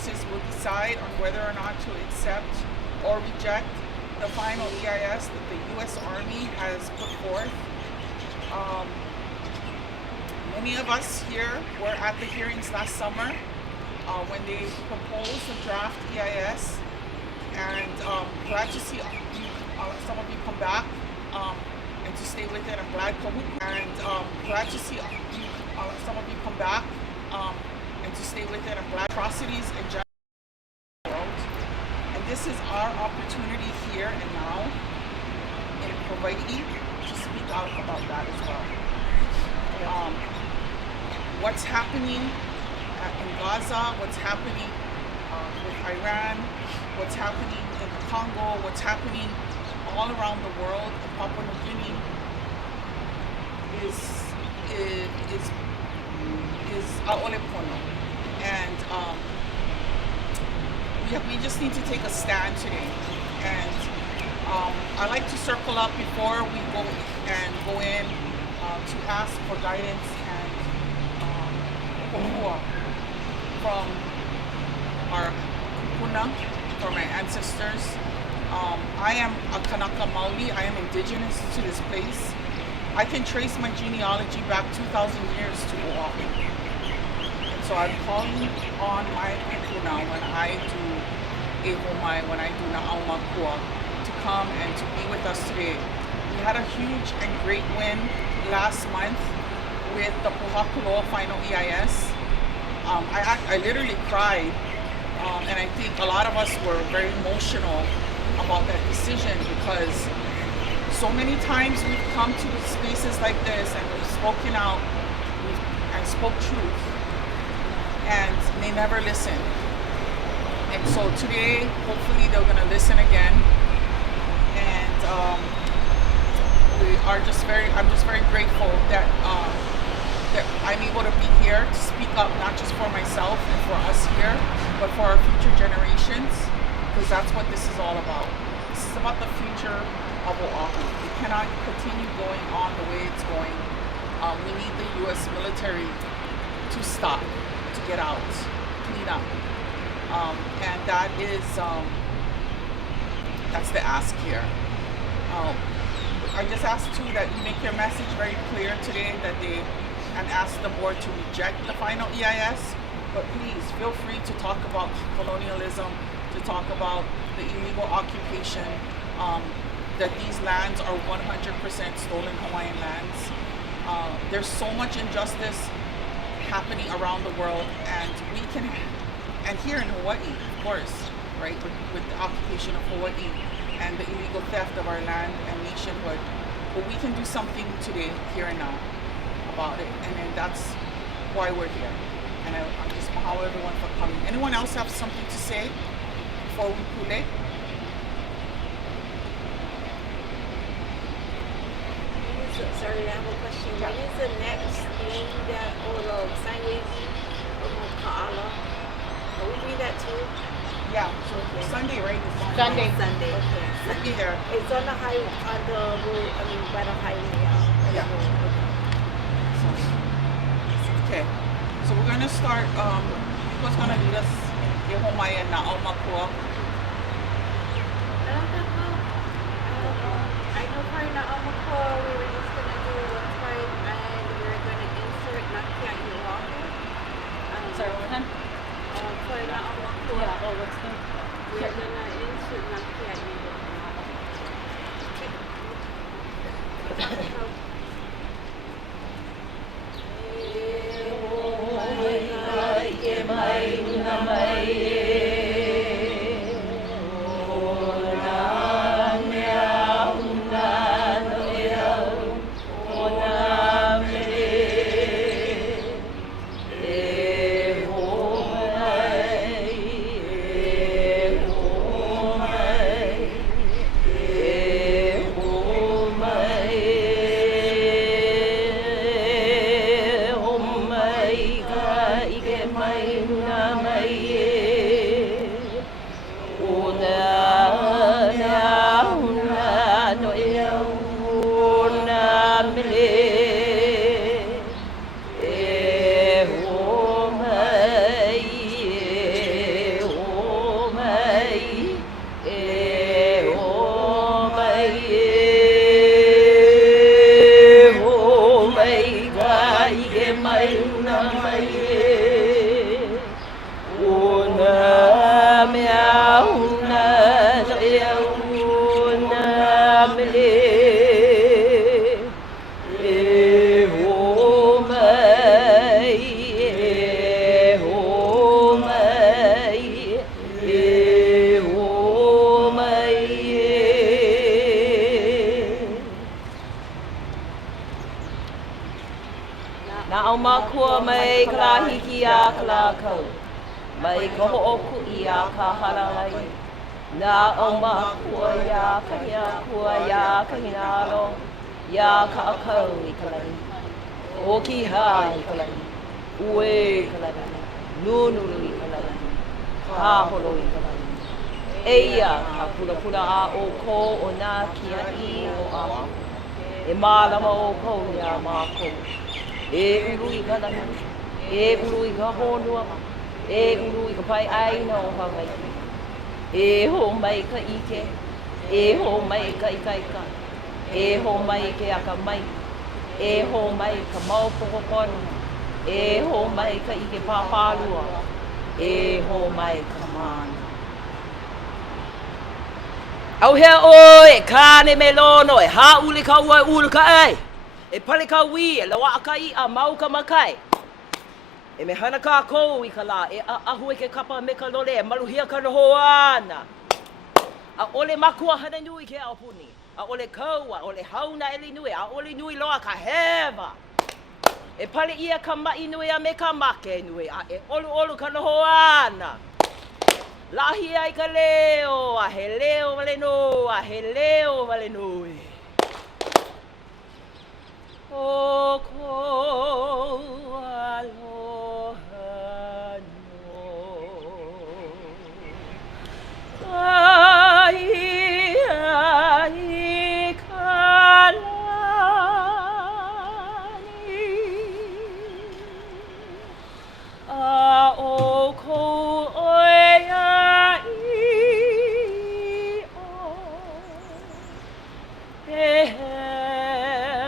forces will decide on whether or not to accept or reject the final EIS that the U.S. Army has put forth. Many of us here were at the hearings last summer when they proposed the draft EIS, and glad to see some of you come back and to stay with it. I'm glad Kahuku, and glad to see some of you come back and to stay with it. I'm glad atrocities in general world, and this is our opportunity here and now in Hawaii to speak out about that as well. What's happening in Gaza, what's happening with Iran, what's happening in the Congo, what's happening all around the world in Papua New Guinea is a'olepono. And we just need to take a stand today. And I like to circle up before we go in to ask for guidance and from our kupuna, from my ancestors. I am a Kanaka Maoli. I am indigenous to this place. I can trace my genealogy back 2,000 years to Oahu. And so I'm calling on my kupuna when I do ehomai, when I do na'au Mākua, to come and to be with us today. We had a huge and great win last month with the Kawailoa-Poamoho final EIS. I literally cried, and I think a lot of us were very emotional about that decision, because so many times we've come to spaces like this and we've spoken out and spoke truth, and they never listen. And so today, hopefully they're going to listen again. And I'm just very grateful that that I'm able to be here to speak up, not just for myself and for us here, but for our future generations, because that's what this is all about. This is about the future of Oahu. We cannot continue going on the way it's going. We need the U.S. military to stop, to get out, clean up. And that is, that's the ask here. I just ask too that you make your message very clear today, and ask the board to reject the final EIS, but please feel free to talk about colonialism, to talk about the illegal occupation, that these lands are 100% stolen Hawaiian lands. There's so much injustice happening around the world, and here in Hawaii, of course, right, with the occupation of Hawaii and the illegal theft of our land and nationhood. But we can do something today, here and now, about it, and then that's why we're here. And I just mahalo everyone for coming. Anyone else have something to say before we pule? Sorry, I have a question. When is the next thing that, or the signage of Ka'ala? Can we read that too? Yeah, so Sunday, right? Sunday. Sunday, okay. We'll be there. It's on the highway, on the road, I mean, by the highway, yeah. Okay, so we're going to start, who's going to lead us in ehomai and na'au Mākua? I know for na'au Mākua, we were just going to do one part, and we were going to insert Nakia Iwahu. Sorry, one time? For na'au Mākua. Yeah, oh, what's the... We're going to insert Nakia Iwahu. Mai kala hiki a kala kau. Mai ka ho'oku i a ka halalai. Nā o Mākua ia kahina kua ia kahina alo. Ia ka akau i ka lai. O ki ha i ka lai. Ue i ka lai. Nunuru i ka lai. Haholo i ka lai. Eia ka pula a o ko o nā kia I o ahu. E mālama o kou ia mākou. E uru i ka lai. E uru i ka honua. E uru i ka pai aina o Hawaii. E ho mai ka ike. E ho mai ka ikaika. E ho mai ke aka mai. E ho mai ka maupokokonu. E ho mai ka ike pāpālua. E ho mai ka mana. Au hea oi, kāne me lono, e hā uli ka ua ulu ka ai. E pale ka wi, e lawa ka I a mau ka makai. E me hana ka kou I ka la, e ahu e ke kapa me ka lole, e maluhia ka noho ana. A ole Mākua hana nui ke Ahupuni. A ole kaua, a ole hauna eli nui, a ole nui loa ka hewa. E pale ia ka mai nui a me ka make nui, a e olu ka noho ana. Lahi ai ka leo, a he leo wale no, a he leo wale nui. O ko aloha no. Ai kalani. A o ko oia I o. He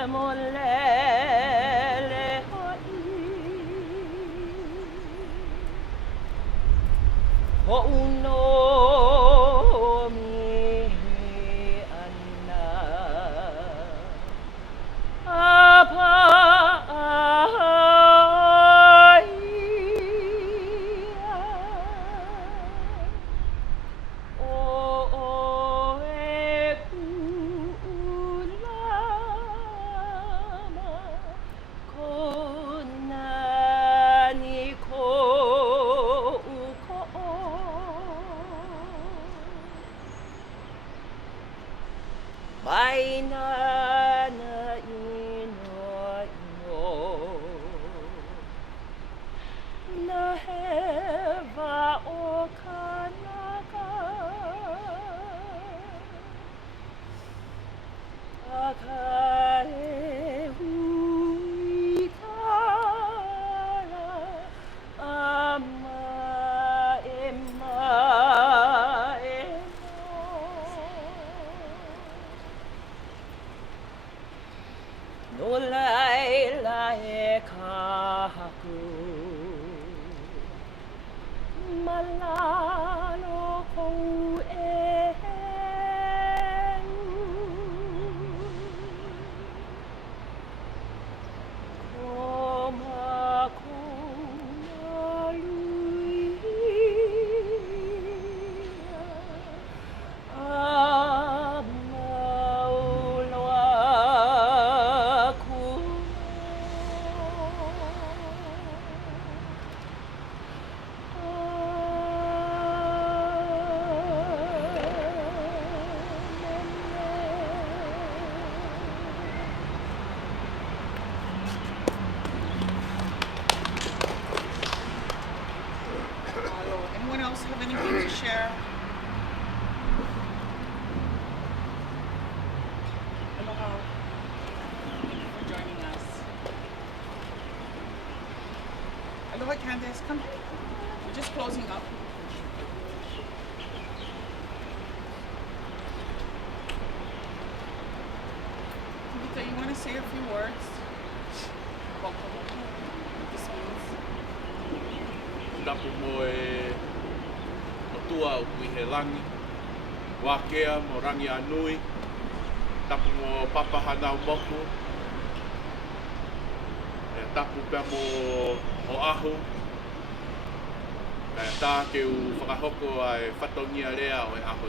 mo lele ho uno mi ana apa o e kulama kona ni ko uko mai nana ino na heva o kanaka akare huitara ama ema no laila e kahaku malalo kou e koma kona luia amauloa Hello. Anyone else have anything to share? Aloha. Thank you for joining us. Aloha, Candace. Come. We're just closing up. Vita, you want to say a few words about Kahuku? What this means? Tapu mo e o tua o kui he langi. Wākea mo rangi anui. Tapu mo papahana o moku. E tapu pia mo o ahu. E tā ke u whakahoko ai whatongia rea o e ahu.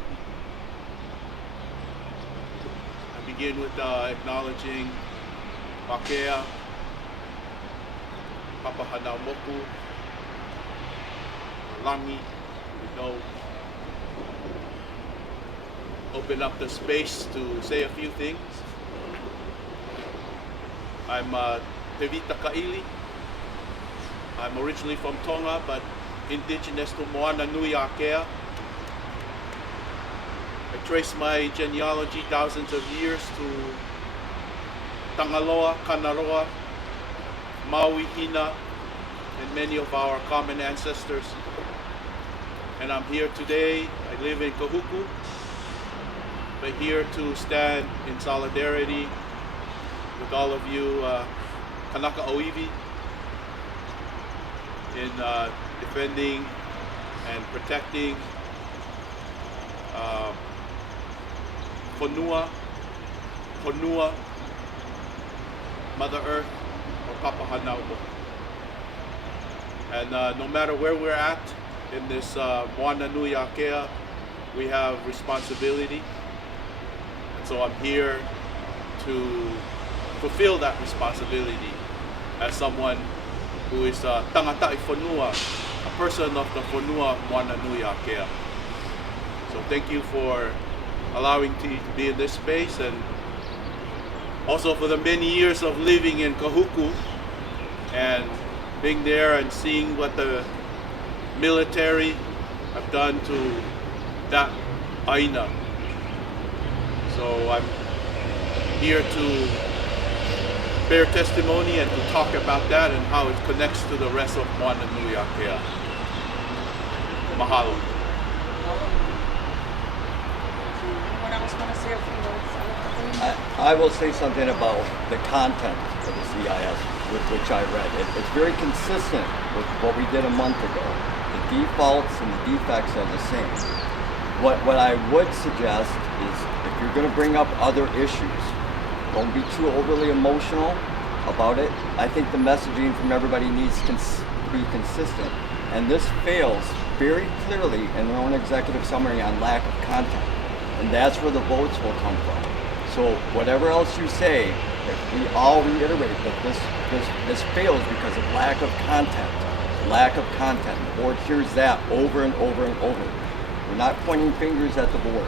I begin with acknowledging Wākea, Papa Hanau Moku, Langi, open up the space to say a few things. I'm Tevita Kaili. I'm originally from Tonga, but indigenous to Moana Nui Akea. I trace my genealogy thousands of years to Tangaloa, Kanaroa, Maui, Hina, and many of our common ancestors. And I'm here today. I live in Kahuku, but here to stand in solidarity with all of you Kanaka Oiwi in defending and protecting Honua, Mother Earth, or Papa Hanau. And no matter where we're at in this Moana Nui Akea, we have responsibility. And so I'm here to fulfill that responsibility as someone who is tangata'i whanua, a person of the whanua Moana Nui Akea. So thank you for allowing me to be in this space, and also for the many years of living in Kahuku and being there and seeing what the military have done to that aina. So I'm here to bear testimony and to talk about that and how it connects to the rest of Moana Nui Akea. Mahalo. Anyone else want to say a few words? I will say something about the content of this EIS, which I read. It's very consistent with what we did a month ago. The defaults and the defects are the same. What I would suggest is, if you're going to bring up other issues, don't be too overly emotional about it. I think the messaging from everybody needs to be consistent. And this fails very clearly in their own executive summary on lack of content. And that's where the votes will come from. So whatever else you say, if we all reiterate that this fails because of lack of content. Lack of content. The board hears that over and over and over. We're not pointing fingers at the board.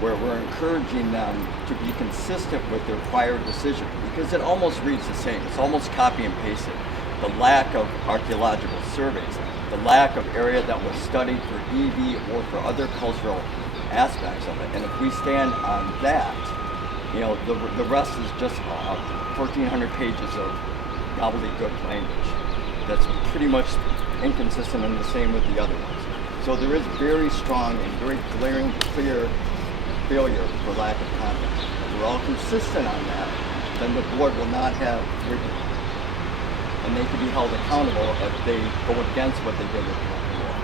We're encouraging them to be consistent with their prior decision, because it almost reads the same. It's almost copy and pasted. The lack of archaeological surveys, the lack of area that was studied for EV or for other cultural aspects of it. And if we stand on that, the rest is just 1,400 pages of gobbledygook language that's pretty much inconsistent and the same with the other ones. So there is very strong and very glaring, clear failure for lack of content. If we're all consistent on that, then the board will not have rigor. And they can be held accountable if they go against what they did with the open law.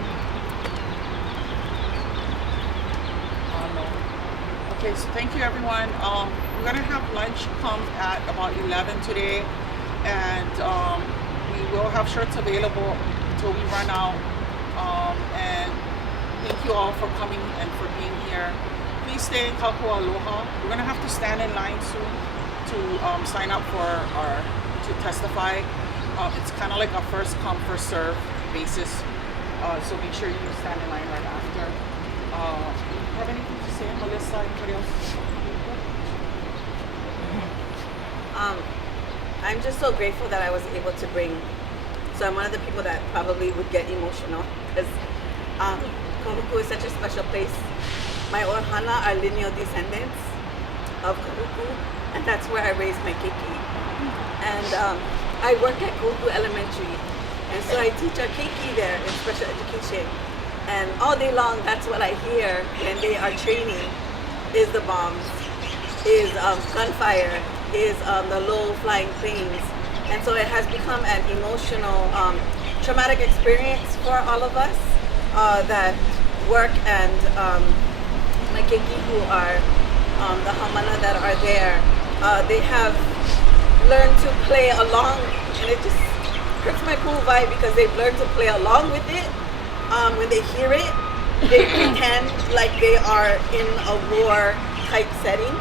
Okay, so thank you everyone. We're gonna have lunch come at about 11 today, and we will have shirts available until we run out. And thank you all for coming and for being here. Please stay in Kaupua Aloha. We're gonna have to stand in line soon to sign up for to testify. It's kind of like a first come first serve basis. So make sure you stand in line right after. You have anything to say, Melissa? Anybody else? I'm just so grateful that I was able to bring. So I'm one of the people that probably would get emotional because Kahuku is such a special place. My ohana are lineal descendants of Kahuku, and that's where I raised my keiki. And I work at Kahuku Elementary, and so I teach our keiki there in special education. And all day long, that's what I hear when they are training, is the bombs, is gunfire, is the low-flying planes. And so it has become an emotional, traumatic experience for all of us that work, and my keiki who are the hamana that are there, they have learned to play along, and it just hurts my cool vibe because they've learned to play along with it. When they hear it, they pretend like they are in a war type setting.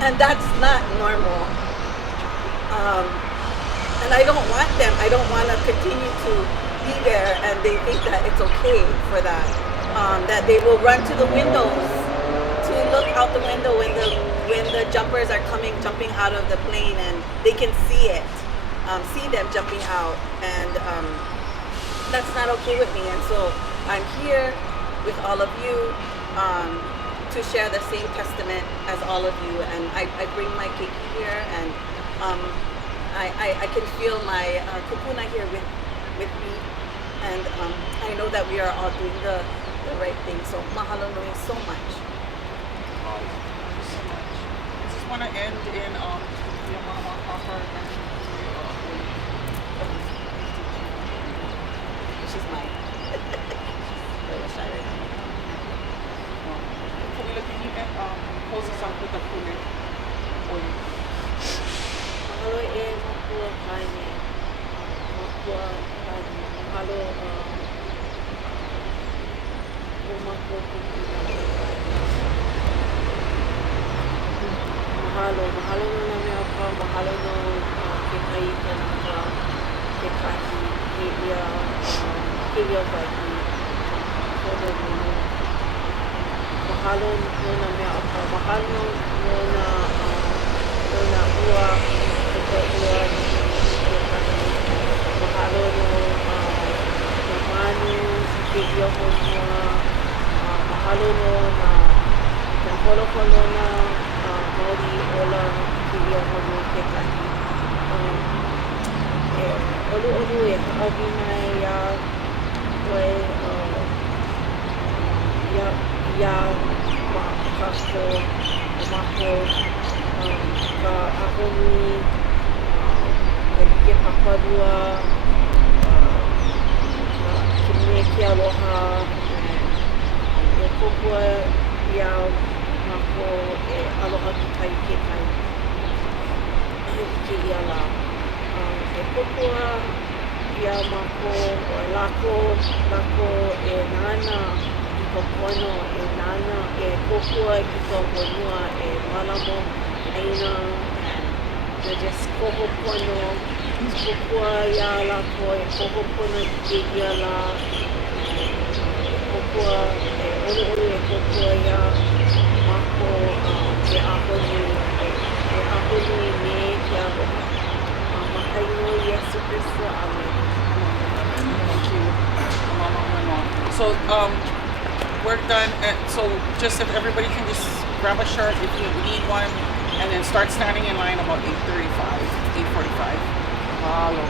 And that's not normal. And I don't want them. I don't want to continue to be there, and they think that it's okay for that. That they will run to the windows to look out the window when the jumpers are jumping out of the plane, and they can see it, see them jumping out, and that's not okay with me. And so I'm here with all of you to share the same testament as all of you, and I bring my keiki here, and I can feel my kupuna here with me, and I know that we are all doing the right thing. So mahalo nui so much. I just want to end in She's mine. Little shy right now. Pule, can you get close us up with the Pule oil? Mahalo e Mākua kaine. Mākua kaine. Mahalo o Mākua kupuna. Mahalo no na mea pa, mahalo no ke kai kanaka, ke kahi, ke ia wahi, kono nunu. Mahalo no na mea pa, mahalo no na ua, ke ua ke kahi. Mahalo no na manu, ke ia honua. Mahalo no na holo na Maori ola ke ia honua ke kahi. Olu e haawina ia koe ia kako mako ka ahoni ke paparua ke me ke aloha e kokua ia mako e aloha ki kai ke kai ke ia la e kokua ia mako o lako e nana i ka pono e nana e kokua i ka honua e malamo aina e just koho pono kokua ia lako e koho pono i ke ia la kokua e olu e kokua ia mako ke ahoni me ke aloha. Makaino Yesu Christo, amen. Thank you, Mama. So we're done. So just if everybody can just grab a shirt if you need one, and then start standing in line about 8:35, 8:45. Mahalo.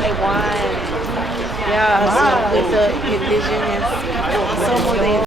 They won. Yeah, so with the indigenous people, so more they